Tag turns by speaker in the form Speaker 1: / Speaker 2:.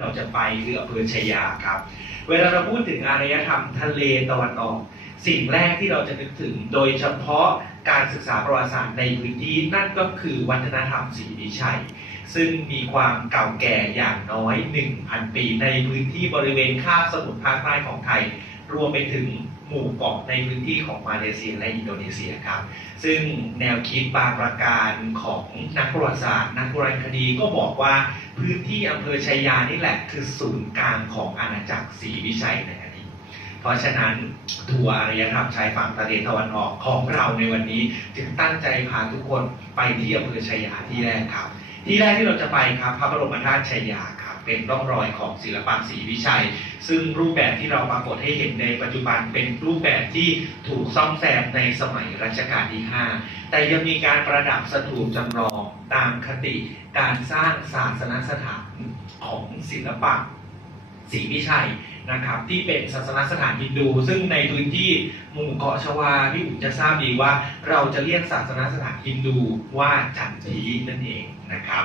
Speaker 1: เราจะไปคืออำเภอชายาครับ เวลาเราพูดถึงอารยธรรมทะเลตะวันออก สิ่งแรกที่เราจะนึกถึงโดยเฉพาะการศึกษาประวัติศาสตร์ในพื้นที่นั่นก็คือวัฒนธรรมศรีวิชัย ซึ่งมีความเก่าแก่อย่างน้อย 1,000 ปีในพื้นที่บริเวณคาบสมุทรภาคใต้ของไทย รวมไปถึงหมู่เกาะในพื้นที่ของมาเลเซียและอินโดนีเซียครับ ซึ่งแนวคิดบางประการของนักประวัติศาสตร์นักโบราณคดีก็บอกว่าพื้นที่อำเภอชัยยานี่แหละคือศูนย์กลางของอาณาจักรศรีวิชัยในอ เพราะฉะนั้นทัวร์อารยธรรมชายฝั่งทะเลตะวันออกของเราในวันนี้ จึงตั้งใจพาทุกคนไปที่อำเภอชัยาที่แรกครับ ที่แรกที่เราจะไปครับพระบรมธาตุชัยยาครับเป็นร่องรอยของศิลปะศรีวิชัย ซึ่งรูปแบบที่เราปรากฏให้เห็นในปัจจุบันเป็นรูปแบบที่ถูกซ่อมแซมในสมัยรัชกาลที่ 5 แต่ยังมีการประดับสถูปจำลองตามคติการสร้างศาสนสถานของศิลปะ ศรีวิชัยนะครับ ที่เป็นศาสนสถานฮินดู ซึ่งในพื้นที่หมู่เกาะชวาพี่อุ่นจะทราบดีว่า เราจะเรียกศาสนสถานฮินดูว่าจันทีนั่นเองนะครับ